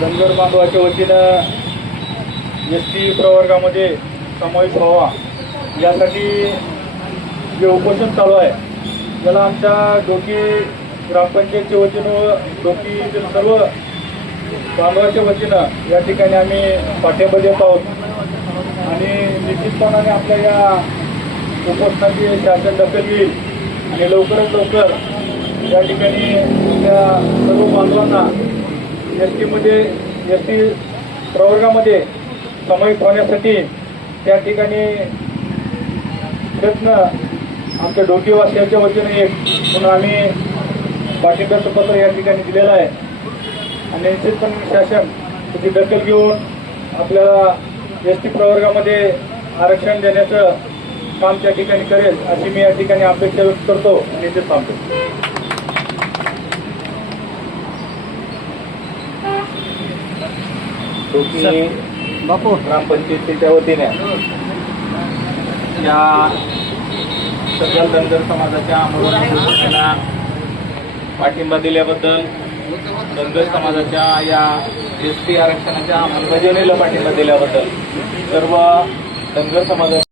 धनगर बांधवाच्या वतीनं S T प्रवर्गामध्ये समावेश व्हावा. यासाठी जे उपोषण चालू आहे त्याला आमच्या डोकी ग्रामपंचायतच्या वतीनं डोकीतील सर्व बांधवाच्या वतीनं या ठिकाणी आम्ही पाठिंबा देत आहोत. आणि निश्चितपणाने आपल्या या उपोषणाची शासन दखल घेईल आणि लवकरात लवकर या ठिकाणी आपल्या सर्व बांधवांना एस टीमध्ये एस टी प्रवर्गामध्ये समावित होण्यासाठी त्या ठिकाणी प्रयत्न आमच्या डोकेवासियांच्या वतीने एक म्हणून आम्ही पाठिंब्याचं पत्र या ठिकाणी दिलेलं आहे. आणि निश्चितपणे शासन त्याची दखल घेऊन आपल्याला एस टी प्रवर्गामध्ये आरक्षण देण्याचं काम त्या ठिकाणी करेल अशी मी या ठिकाणी अपेक्षा व्यक्त करतो आणि ते थांबतो. डोकी बापू. ग्रामपंचायतीच्या वतीने या सगळ्या धनगर समाजाच्या आंदोलनाला पाठिंबा दिल्याबद्दल धनगर समाजाच्या या एस टी आरक्षणाच्या अंमलबजावणीला पाठिंबा दिल्याबद्दल सर्व धनगर समाजाच्या